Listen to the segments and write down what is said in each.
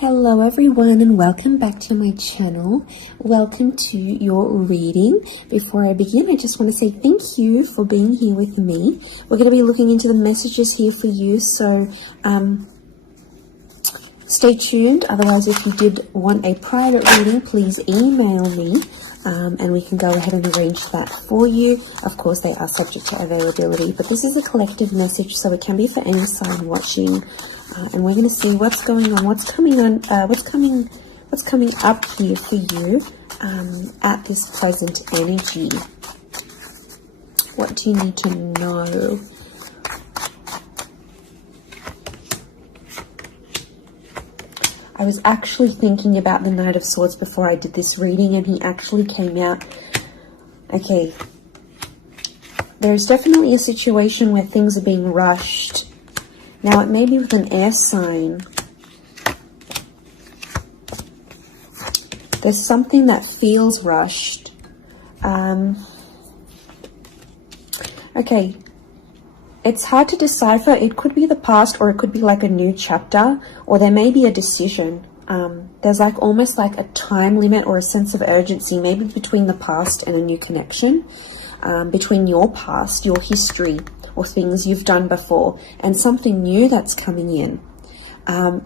Hello everyone and welcome back to my channel. Welcome to your reading. Before I begin, I just want to say thank you for being here with me. We're going to be looking into the messages here for you, so stay tuned. Otherwise, if you did want a private reading, please email me and we can go ahead and arrange that for you. Of course, they are subject to availability, but this is a collective message, so it can be for any sign watching. And we're going to see what's going on, what's coming up here for you at this present energy. What do you need to know? I was actually thinking about the Knight of Swords before I did this reading, and he actually came out. Okay, there's definitely a situation where things are being rushed. Now, it may be with an air sign. There's something that feels rushed. Okay. It's hard to decipher. It could be the past, or it could be like a new chapter, or there may be a decision. There's like almost like a time limit or a sense of urgency, maybe between the past and a new connection, between your past, your history, or things you've done before, and something new that's coming in.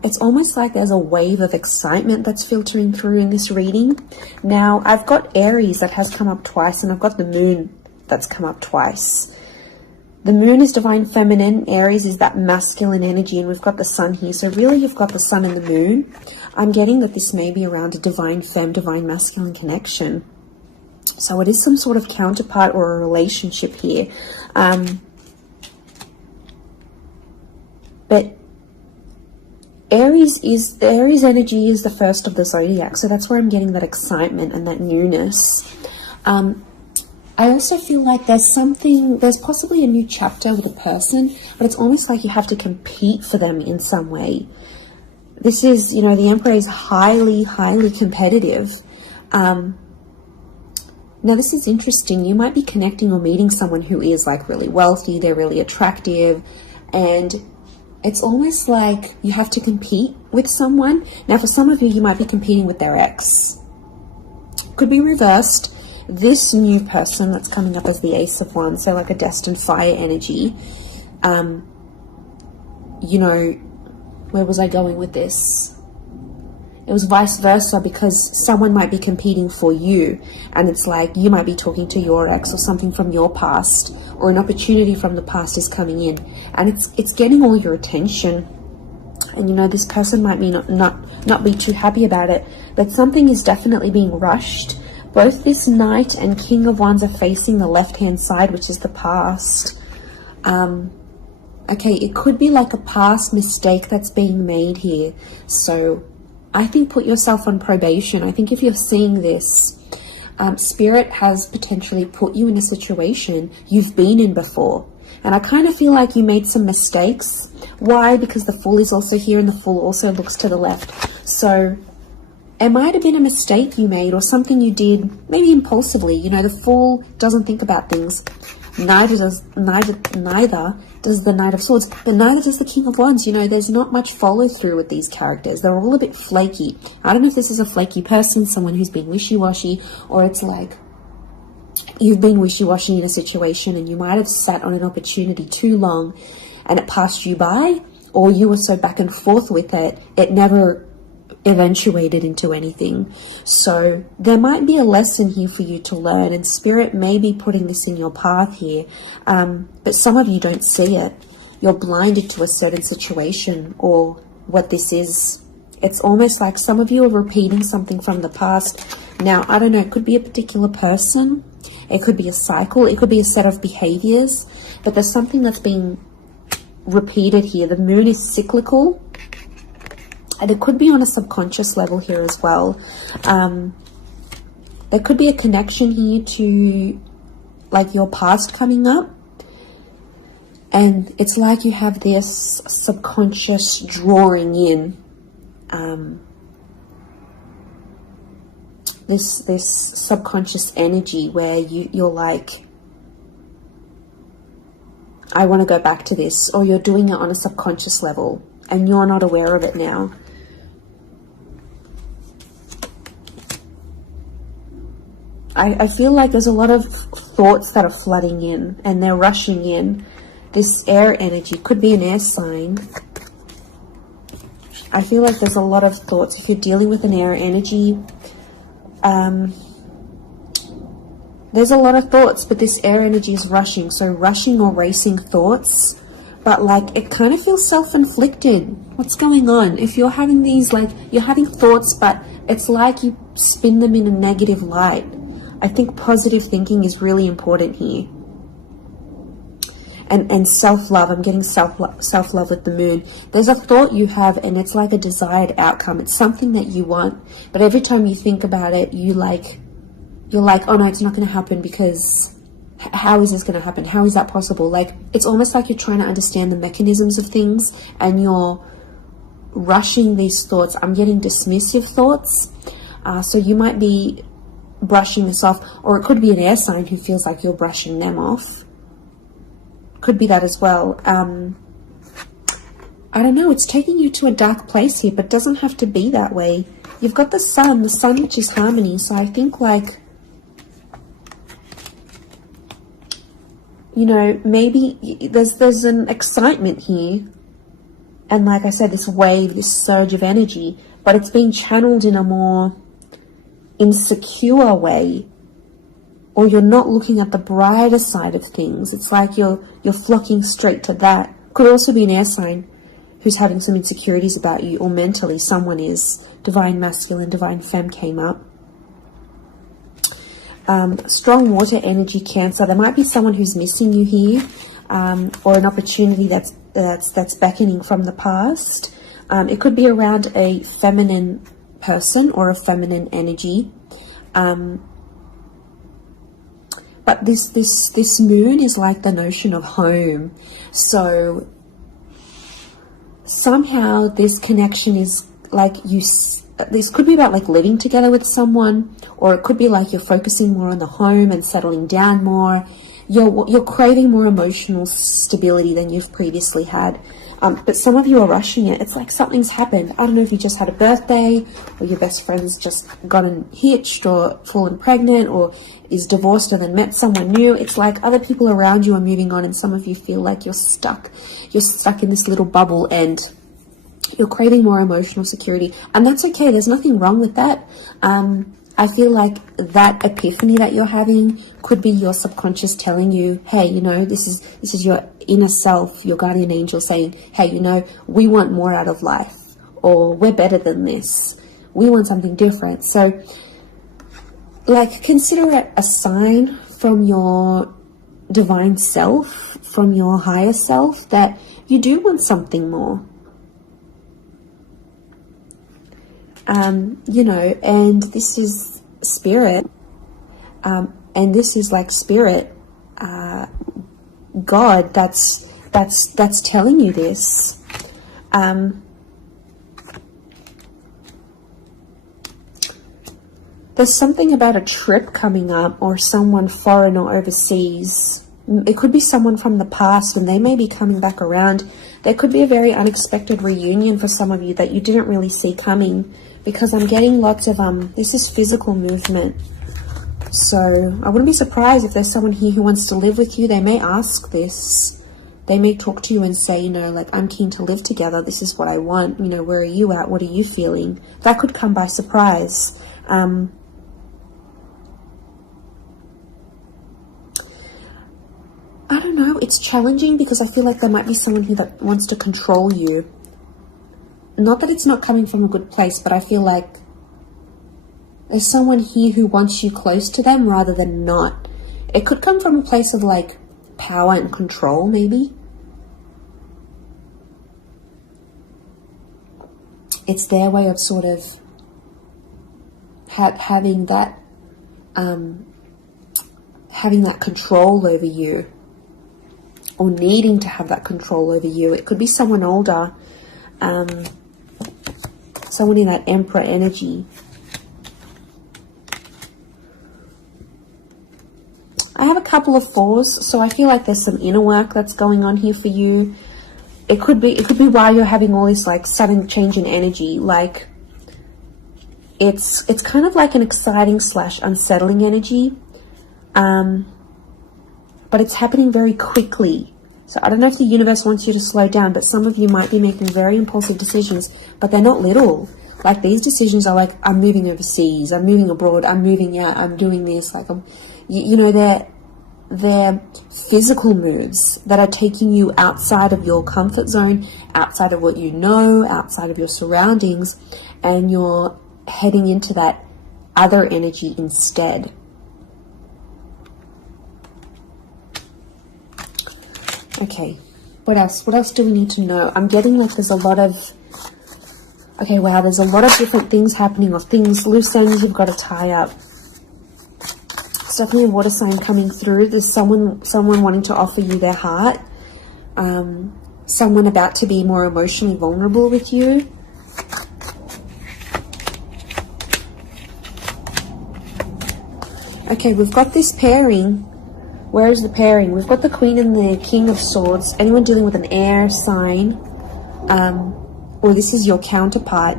It's almost like there's a wave of excitement that's filtering through in this reading. Now, I've got Aries that has come up twice, and I've got the Moon that's come up twice. The Moon is divine feminine, Aries is that masculine energy, and we've got the Sun here. So really, you've got the Sun and the Moon. I'm getting that this may be around a divine femme, divine masculine connection. So it is some sort of counterpart or a relationship here. But Aries energy is the first of the zodiac, so that's where I'm getting that excitement and that newness. I also feel like there's possibly a new chapter with a person, but it's almost like you have to compete for them in some way. This is, the Emperor is highly, highly competitive. Now, this is interesting. You might be connecting or meeting someone who is like really wealthy, they're really attractive, and it's almost like you have to compete with someone. Now, for some of you, you might be competing with their ex. Could be reversed. This new person that's coming up as the Ace of Wands, so like a destined fire energy. Where was I going with this? It was vice versa, because someone might be competing for you, and it's like you might be talking to your ex or something from your past, or an opportunity from the past is coming in, and it's getting all your attention. And this person might be not be too happy about it, but something is definitely being rushed. Both this Knight and King of Wands are facing the left-hand side, which is the past. Okay, it could be like a past mistake that's being made here. So I think put yourself on probation. I think if you're seeing this, Spirit has potentially put you in a situation you've been in before. And I kind of feel like you made some mistakes. Why? Because the Fool is also here, and the Fool also looks to the left. So it might have been a mistake you made, or something you did, maybe impulsively. The Fool doesn't think about things. Neither does the Knight of Swords, but neither does the King of Wands. There's not much follow through with these characters. They're all a bit flaky. I don't know if this is a flaky person, someone who's been wishy-washy, or it's like you've been wishy-washy in a situation and you might have sat on an opportunity too long and it passed you by, or you were so back and forth with it, it never eventuated into anything. So there might be a lesson here for you to learn, and Spirit may be putting this in your path here, but some of you don't see it. You're blinded to a certain situation or what this is. It's almost like some of you are repeating something from the past. Now, I don't know, it could be a particular person, it could be a cycle, it could be a set of behaviors, but there's something that's being repeated here. The Moon is cyclical, and it could be on a subconscious level here as well. There could be a connection here to like your past coming up. And it's like you have this subconscious drawing in. This subconscious energy where you're like, I want to go back to this. Or you're doing it on a subconscious level and you're not aware of it now. I feel like there's a lot of thoughts that are flooding in and they're rushing in. This air energy could be an air sign. I feel like there's a lot of thoughts. If you're dealing with an air energy, there's a lot of thoughts, but this air energy is rushing. So rushing or racing thoughts, but like it kind of feels self-inflicted. What's going on? If you're having these, like, you're having thoughts, but it's like you spin them in a negative light. I think positive thinking is really important here. And self-love. I'm getting self-love with the moon. There's a thought you have and it's like a desired outcome. It's something that you want, but every time you think about it, you're like, oh no, it's not going to happen, because how is this going to happen? How is that possible? Like, it's almost like you're trying to understand the mechanisms of things and you're rushing these thoughts. I'm getting dismissive thoughts. So you might be brushing this off, or it could be an air sign who feels like you're brushing them off. Could be that as well. I don't know, it's taking you to a dark place here, but it doesn't have to be that way. You've got the sun which is harmony. So I think, like, you know, maybe there's an excitement here. And like I said, this wave, this surge of energy, but it's being channeled in a more insecure way, or you're not looking at the brighter side of things. It's like you're flocking straight to that. Could also be an air sign who's having some insecurities about you, or mentally someone is. Divine masculine, divine femme came up. Strong water energy, Cancer. There might be someone who's missing you here, or an opportunity that's beckoning from the past. It could be around a feminine person or a feminine energy. But this moon is like the notion of home. So somehow this connection is like this could be about like living together with someone, or it could be like you're focusing more on the home and settling down more. You're craving more emotional stability than you've previously had. But some of you are rushing it. It's like something's happened. I don't know if you just had a birthday, or your best friend's just gotten hitched or fallen pregnant, or is divorced or then met someone new. It's like other people around you are moving on, and some of you feel like you're stuck. You're stuck in this little bubble and you're craving more emotional security. And that's okay. There's nothing wrong with that. I feel like that epiphany that you're having could be your subconscious telling you, hey, you know, this is your inner self, your guardian angel saying, hey, you know, we want more out of life, or we're better than this. We want something different. So, like, consider it a sign from your divine self, from your higher self, that you do want something more. You know, and this is spirit, and this is like spirit, God, that's telling you this. There's something about a trip coming up, or someone foreign or overseas. It could be someone from the past and they may be coming back around. There could be a very unexpected reunion for some of you that you didn't really see coming, because I'm getting lots of, this is physical movement. So I wouldn't be surprised if there's someone here who wants to live with you. They may ask this. They may talk to you and say, you know, like, I'm keen to live together. This is what I want. You know, where are you at? What are you feeling? That could come by surprise. I don't know. It's challenging because I feel like there might be someone here that wants to control you. Not that it's not coming from a good place, but I feel like there's someone here who wants you close to them rather than not. It could come from a place of like power and control, maybe. It's their way of sort of having that control over you, or needing to have that control over you. It could be someone older, someone in that Emperor energy. I have a couple of fours, so I feel like there's some inner work that's going on here for you. It could be while you're having all this like sudden change in energy, like It's kind of like an exciting / unsettling energy, but it's happening very quickly. So I don't know if the universe wants you to slow down, but some of you might be making very impulsive decisions, but they're not little. Like, these decisions are like, I'm moving overseas, I'm moving abroad, I'm moving out, I'm doing this. Like, you know, they're physical moves that are taking you outside of your comfort zone, outside of what you know, outside of your surroundings, and you're heading into that other energy instead. Okay, what else? What else do we need to know? I'm getting like there's a lot of... Okay, wow, there's a lot of different things happening, or things, loose ends you've got to tie up. It's definitely a water sign coming through. There's someone wanting to offer you their heart. Someone about to be more emotionally vulnerable with you. Okay, we've got this pairing. Where is the pairing? We've got the Queen and the King of Swords. Anyone dealing with an air sign, or this is your counterpart.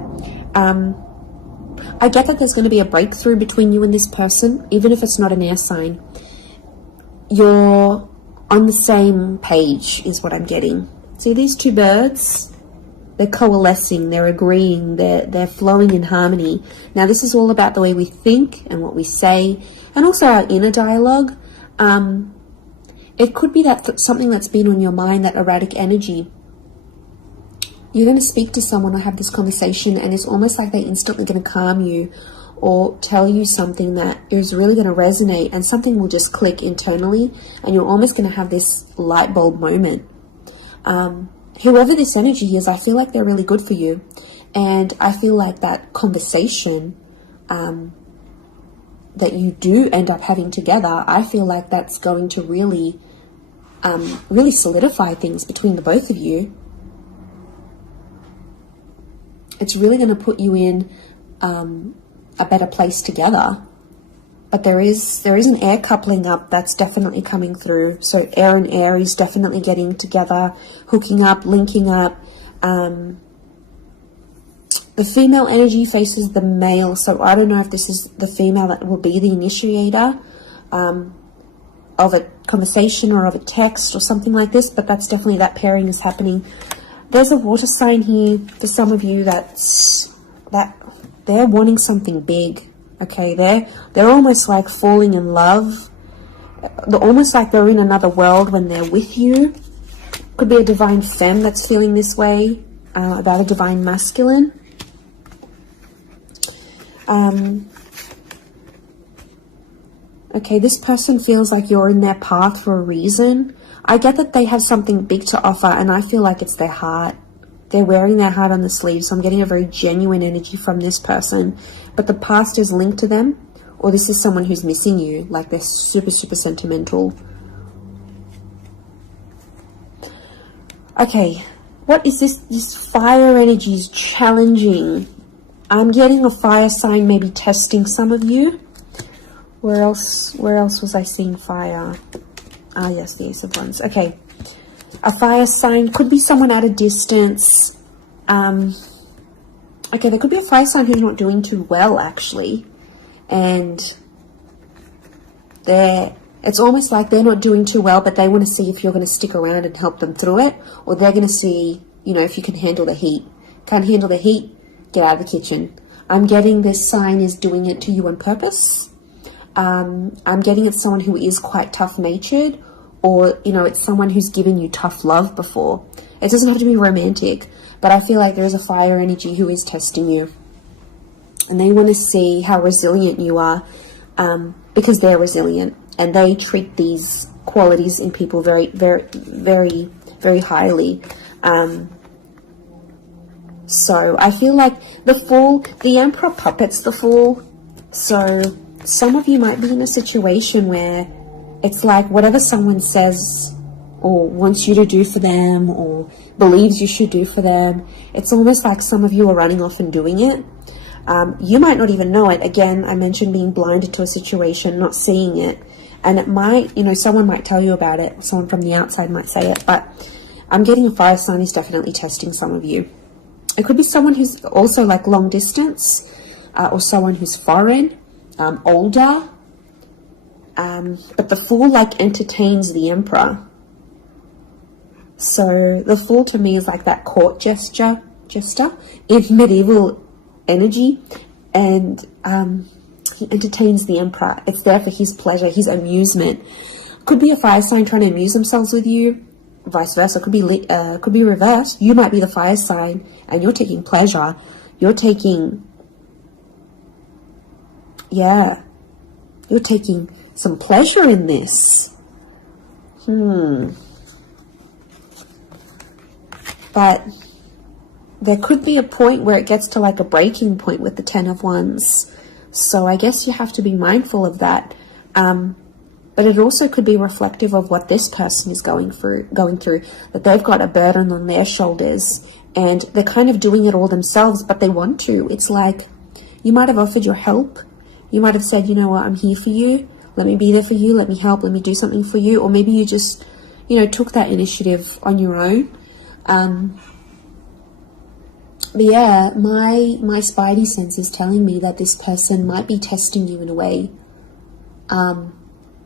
I get that there's going to be a breakthrough between you and this person, even if it's not an air sign. You're on the same page, is what I'm getting. See these two birds? They're coalescing, they're agreeing, they're flowing in harmony. Now, this is all about the way we think and what we say, and also our inner dialogue. It could be that something that's been on your mind, that erratic energy. You're going to speak to someone or have this conversation, and it's almost like they're instantly going to calm you or tell you something that is really going to resonate, and something will just click internally, and you're almost going to have this light bulb moment. Whoever this energy is, I feel like they're really good for you, and I feel like that conversation that you do end up having together, I feel like that's going to really solidify things between the both of you. It's really going to put you in a better place together. But there is an air coupling up that's definitely coming through. So air and Aries definitely getting together, hooking up, linking up. The female energy faces the male, so I don't know if this is the female that will be the initiator of a conversation or of a text or something like this, but that's definitely, that pairing is happening. There's a water sign here for some of you that they're wanting something big. Okay, they're almost like falling in love. They're almost like they're in another world when they're with you. Could be a divine femme that's feeling this way about a divine masculine. Okay, this person feels like you're in their path for a reason. I get that they have something big to offer, and I feel like it's their heart. They're wearing their heart on the sleeve, so I'm getting a very genuine energy from this person. But the past is linked to them, or this is someone who's missing you, like they're super, super sentimental. Okay, what is this? This fire energy is challenging. I'm getting a fire sign maybe testing some of you. Where else was I seeing fire? Ah, yes, the Ace of Wands. Okay. A fire sign could be someone at a distance. Okay, there could be a fire sign who's not doing too well, actually. And it's almost like they're not doing too well, but they want to see if you're going to stick around and help them through it. Or they're going to see, if you can handle the heat. Can't handle the heat? Get out of the kitchen. I'm getting this sign is doing it to you on purpose. I'm getting it's someone who is quite tough-natured, or, it's someone who's given you tough love before. It doesn't have to be romantic, but I feel like there is a fire energy who is testing you. And they want to see how resilient you are, because they're resilient. And they treat these qualities in people very, very, very, very highly. So I feel like the Fool, the Emperor puppets the Fool. So some of you might be in a situation where it's like whatever someone says or wants you to do for them or believes you should do for them, it's almost like some of you are running off and doing it. You might not even know it. Again, I mentioned being blinded to a situation, not seeing it. And it might, someone might tell you about it. Someone from the outside might say it. But I'm getting a fire sign is definitely testing some of you. It could be someone who's also like long distance. or someone who's foreign, older. But the Fool like entertains the Emperor. So the Fool to me is like that court jester in medieval energy, and he entertains the Emperor. It's there for his pleasure, his amusement. Could be a fire sign trying to amuse themselves with you, vice versa. Could be reversed. You might be the fire sign and you're taking pleasure. You're taking some pleasure in this. But there could be a point where it gets to like a breaking point with the Ten of Wands. So I guess you have to be mindful of that. But it also could be reflective of what this person is going through, that they've got a burden on their shoulders and they're kind of doing it all themselves, but they want to. It's like you might have offered your help. You might have said, you know what, I'm here for you. Let me be there for you. Let me help. Let me do something for you. Or maybe you just, took that initiative on your own. But yeah, my spidey sense is telling me that this person might be testing you in a way.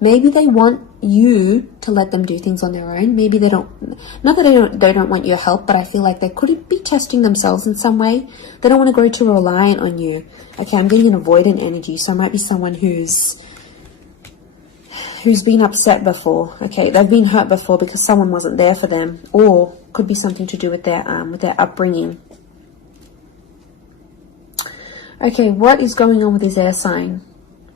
Maybe they want you to let them do things on their own. Maybe they don't, not that they don't want your help, but I feel like they could be testing themselves in some way. They don't want to grow too reliant on you. Okay, I'm getting an avoidant energy, so it might be someone who's been upset before. Okay, they've been hurt before because someone wasn't there for them, or could be something to do with their upbringing. Okay, what is going on with this air sign?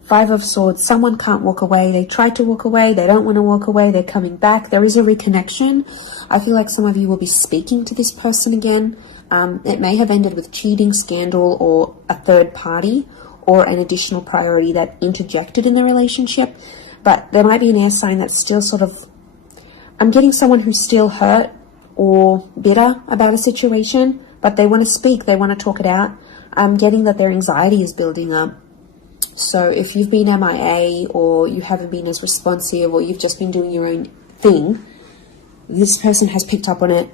Five of Swords. Someone can't walk away. They tried to walk away. They don't want to walk away. They're coming back. There is a reconnection. I feel like some of you will be speaking to this person again. It may have ended with cheating, scandal, or a third party, or an additional priority that interjected in the relationship. But there might be an air sign that's still sort of... I'm getting someone who's still hurt or bitter about a situation, but they want to speak. They want to talk it out. I'm getting that their anxiety is building up. So if you've been MIA, or you haven't been as responsive, or you've just been doing your own thing, this person has picked up on it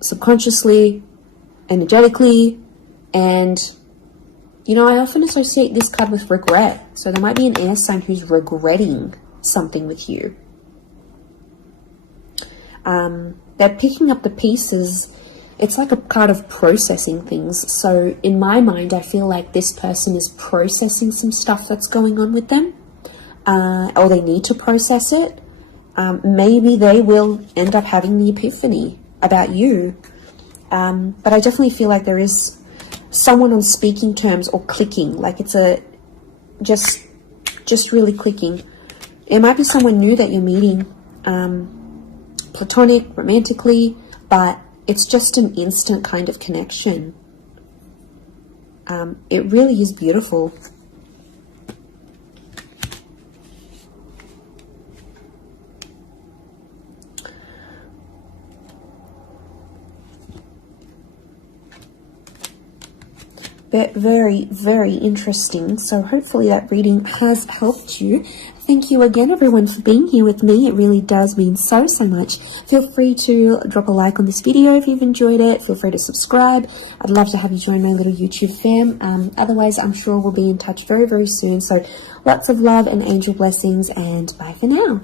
subconsciously, energetically, and I often associate this card with regret. So there might be an air sign who's regretting something with you. They're picking up the pieces. It's like a card of processing things. So in my mind, I feel like this person is processing some stuff that's going on with them, or they need to process it. Maybe they will end up having the epiphany about you. But I definitely feel like there is someone on speaking terms or clicking, like it's just really clicking. It might be someone new that you're meeting, platonic, romantically, but it's just an instant kind of connection. It really is beautiful. Very, very interesting. So hopefully that reading has helped you. Thank you again, everyone, for being here with me. It really does mean so much. Feel free to drop a like on this video if you've enjoyed it. Feel free to subscribe. I'd love to have you join my little YouTube fam. Otherwise, I'm sure we'll be in touch very, very soon. So lots of love and angel blessings, and bye for now.